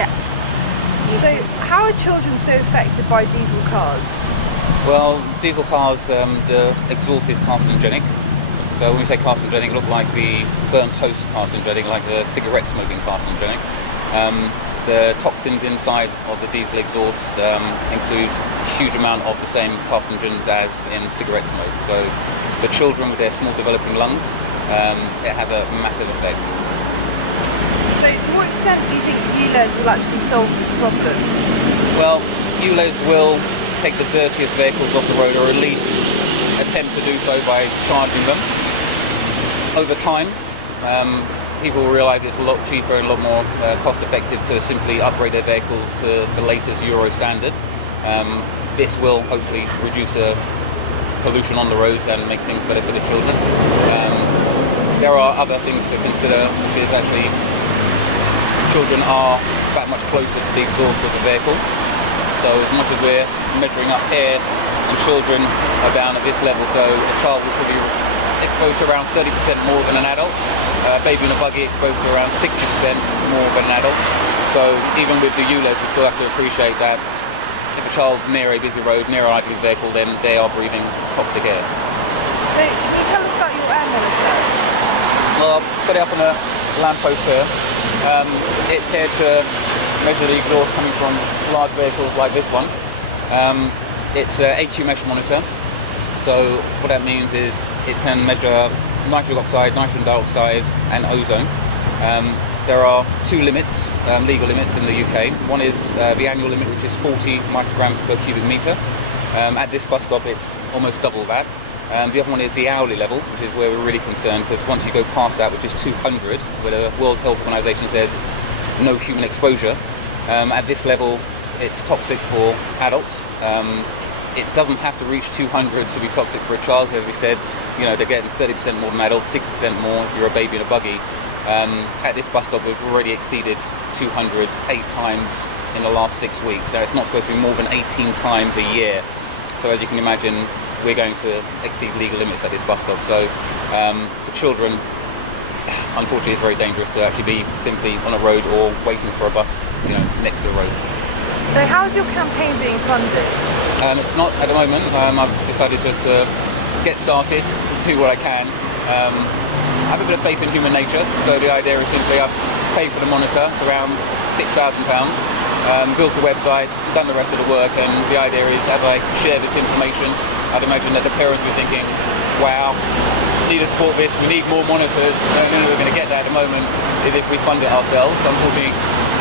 Yeah. So how are children so affected by diesel cars? Well, diesel cars, the exhaust is carcinogenic. So when we say carcinogenic, it looks like the burnt toast carcinogenic, like the cigarette smoking carcinogenic. The toxins inside of the diesel exhaust include a huge amount of the same carcinogens as in cigarette smoke. So for children with their small developing lungs, it has a massive effect. So to what extent do you think ULEZ will actually solve this problem? Well, ULEZ will take the dirtiest vehicles off the road, or at least attempt to do so by charging them. Over time, people will realise it's a lot cheaper and a lot more cost effective to simply upgrade their vehicles to the latest Euro standard. This will hopefully reduce pollution on the roads and make things better for the children. There are other things to consider, which is actually children are that much closer to the exhaust of the vehicle. So as much as we're measuring up here and children are down at this level, so a child will be exposed to around 30% more than an adult. A baby in a buggy exposed to around 60% more than an adult. So even with the ULEZ, we still have to appreciate that if a child's near a busy road, near an idling vehicle, then they are breathing toxic air. So can you tell us about your air monitor? Well, I've got it up on a lamppost here. It's here to measure the exhaust coming from large vehicles like this one. It's a HU mesh monitor. So what that means is it can measure nitric oxide, nitrogen dioxide and ozone. There are two limits, legal limits in the UK. One is the annual limit, which is 40 micrograms per cubic metre. At this bus stop it's almost double that. The other one is the hourly level, which is where we're really concerned, because once you go past that, which is 200, where the World Health Organization says no human exposure, at this level it's toxic for adults. It doesn't have to reach 200 to be toxic for a child, because we said, you know, they're getting 30% more than adults, 6% more if you're a baby in a buggy. At this bus stop we've already exceeded 200 8 times in the last 6 weeks. Now it's not supposed to be more than 18 times a year. So as you can imagine, we're going to exceed legal limits at this bus stop. So for children, unfortunately it's very dangerous to actually be simply on a road or waiting for a bus, you know, next to the road. So how is your campaign being funded? It's not at the moment. I've decided just to get started, do what I can. I have a bit of faith in human nature, so the idea is simply I've paid for the monitor, it's around £6,000, built a website, done the rest of the work, and the idea is as I share this information, I'd imagine that the parents will be thinking, wow, we need to support this, we need more monitors. The only way we're going to get that at the moment is if we fund it ourselves. Unfortunately,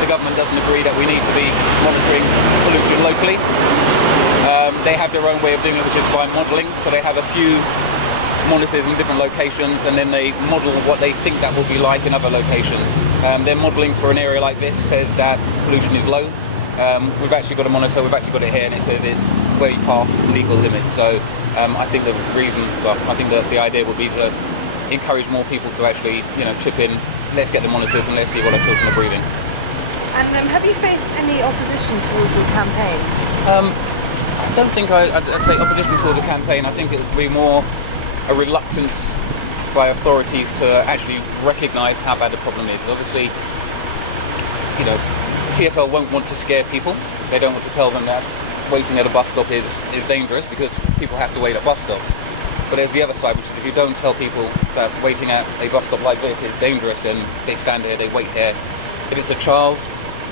the government doesn't agree that we need to be monitoring pollution locally. They have their own way of doing it, which is by modelling. So they have a few monitors in different locations, and then they model what they think that will be like in other locations. They're modelling for an area like this, says that pollution is low. We've actually got a monitor, we've actually got it here, and it says it's way past legal limits. So I think the reason, well, I think that the idea would be to encourage more people to actually, you know, chip in. Let's get the monitors and let's see what our children are breathing. And have you faced any opposition towards your campaign? I don't think I'd say opposition towards a campaign. I think it would be more a reluctance by authorities to actually recognise how bad the problem is. Obviously, you know, TfL won't want to scare people. They don't want to tell them that waiting at a bus stop is dangerous, because people have to wait at bus stops. But there's the other side, which is if you don't tell people that waiting at a bus stop like this is dangerous, then they stand here, they wait here. If it's a child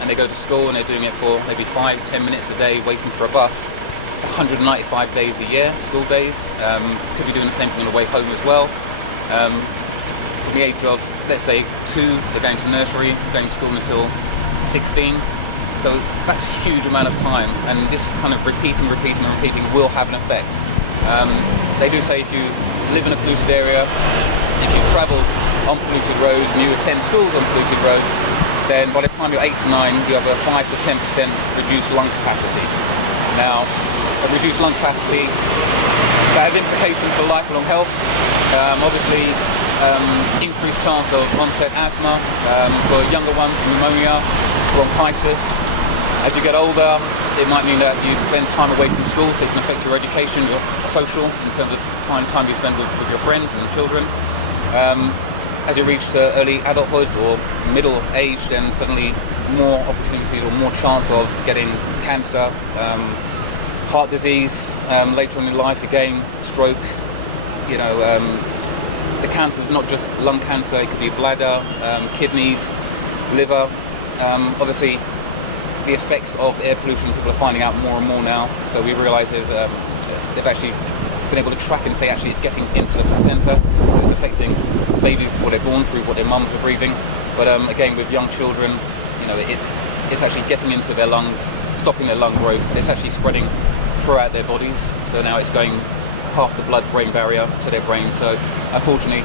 and they go to school and they're doing it for maybe 5-10 minutes a day waiting for a bus, it's 195 days a year, school days. Could be doing the same thing on the way home as well. From the age of, let's say, 2, they're going to nursery, going to school until 16. So that's a huge amount of time, and this kind of repeating will have an effect. They do say if you live in a polluted area, if you travel on polluted roads and you attend schools on polluted roads, then by the time you're 8 to 9, you have a 5 to 10% reduced lung capacity. Now, a reduced lung capacity, that has implications for lifelong health. Obviously, increased chance of onset asthma, for younger ones, pneumonia, bronchitis. As you get older, it might mean that you spend time away from school, so it can affect your education, your social, in terms of time you spend with your friends and children. As you reach to early adulthood or middle age, then suddenly more opportunities or more chance of getting cancer, heart disease, later on in life again, stroke. You know, the cancer is not just lung cancer, it could be bladder, kidneys, liver. Obviously, the effects of air pollution, people are finding out more and more now. So we realise they've actually been able to track and say actually it's getting into the placenta, so it's affecting babies before they're born through what their mums are breathing. But again, with young children, you know, it's actually getting into their lungs, stopping their lung growth, but it's actually spreading throughout their bodies. So now it's going past the blood-brain barrier to their brain. So unfortunately,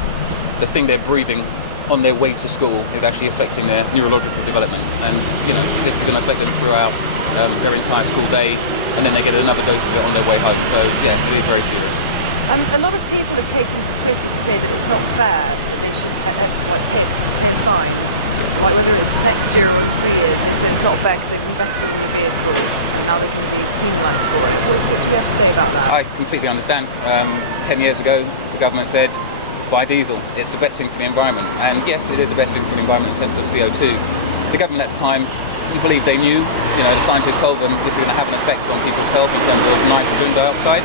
the thing they're breathing on their way to school is actually affecting their neurological development. And you know, this is going to affect them throughout their entire school day, and then they get another dose of it on their way home. So yeah, it is very serious. A lot of people have taken to Twitter to say that it's not fair that they should pay fine. Like whether it's next year or 3 years, they say it's not fair because they've invested in the vehicle and now they can be penalised for it. What do you have to say about that? I completely understand. 10 years ago, the government said, buy diesel, it's the best thing for the environment. And yes, it is the best thing for the environment in terms of CO2. The government at the time, we believe they knew, you know, the scientists told them this is going to have an effect on people's health in terms of nitrogen dioxide.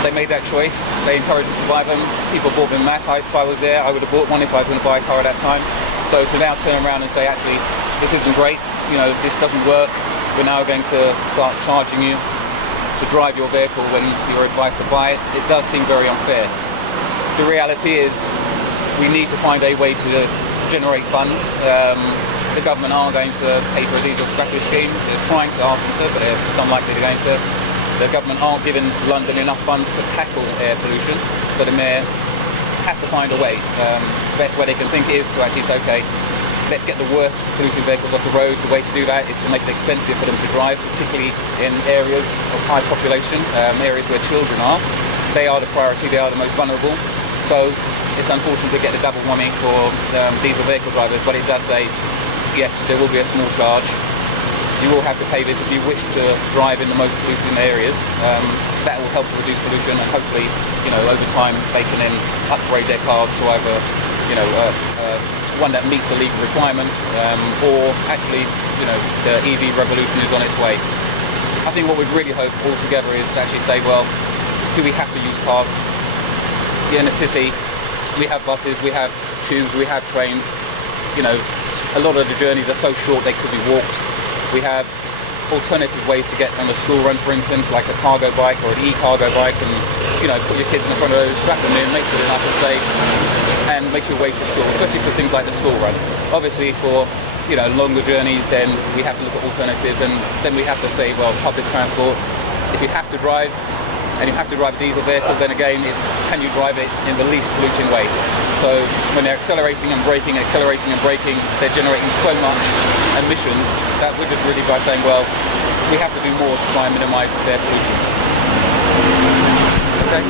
They made that choice, they encouraged us to buy them, people bought them in mass. If I was there, I would have bought one if I was going to buy a car at that time. So to now turn around and say, actually, this isn't great, you know, this doesn't work, we're now going to start charging you to drive your vehicle when you're advised to buy it, it does seem very unfair. The reality is we need to find a way to generate funds. The government are going to pay for a diesel scrappage scheme. They're trying to ask them to, but it's unlikely they're going to. The government aren't giving London enough funds to tackle air pollution, so the mayor has to find a way. The best way they can think is to actually say, okay, let's get the worst polluting vehicles off the road. The way to do that is to make it expensive for them to drive, particularly in areas of high population, areas where children are. They are the priority, they are the most vulnerable. So it's unfortunate to get the double whammy for diesel vehicle drivers, but it does say, yes, there will be a small charge. You will have to pay this if you wish to drive in the most polluting areas. That will help to reduce pollution, and hopefully, you know, over time they can then upgrade their cars to either, you know, one that meets the legal requirements, or actually, you know, the EV revolution is on its way. I think what we'd really hope all together is to actually say, well, do we have to use cars? In the city, we have buses, we have tubes, we have trains. You know, a lot of the journeys are so short they could be walked. We have alternative ways to get on a school run, for instance, like a cargo bike or an e-cargo bike, and you know, put your kids in the front of those, strap them in, make sure they're nice and safe, and make your way to school, especially for things like the school run. Obviously, for you know, longer journeys, then we have to look at alternatives, and then we have to say, well, public transport. If you have to drive, and you have to drive a diesel vehicle, then again, it's can you drive it in the least polluting way? So when they're accelerating and braking, they're generating so much emissions that we're just really by saying, well, we have to do more to try and minimise their pollution. Okay.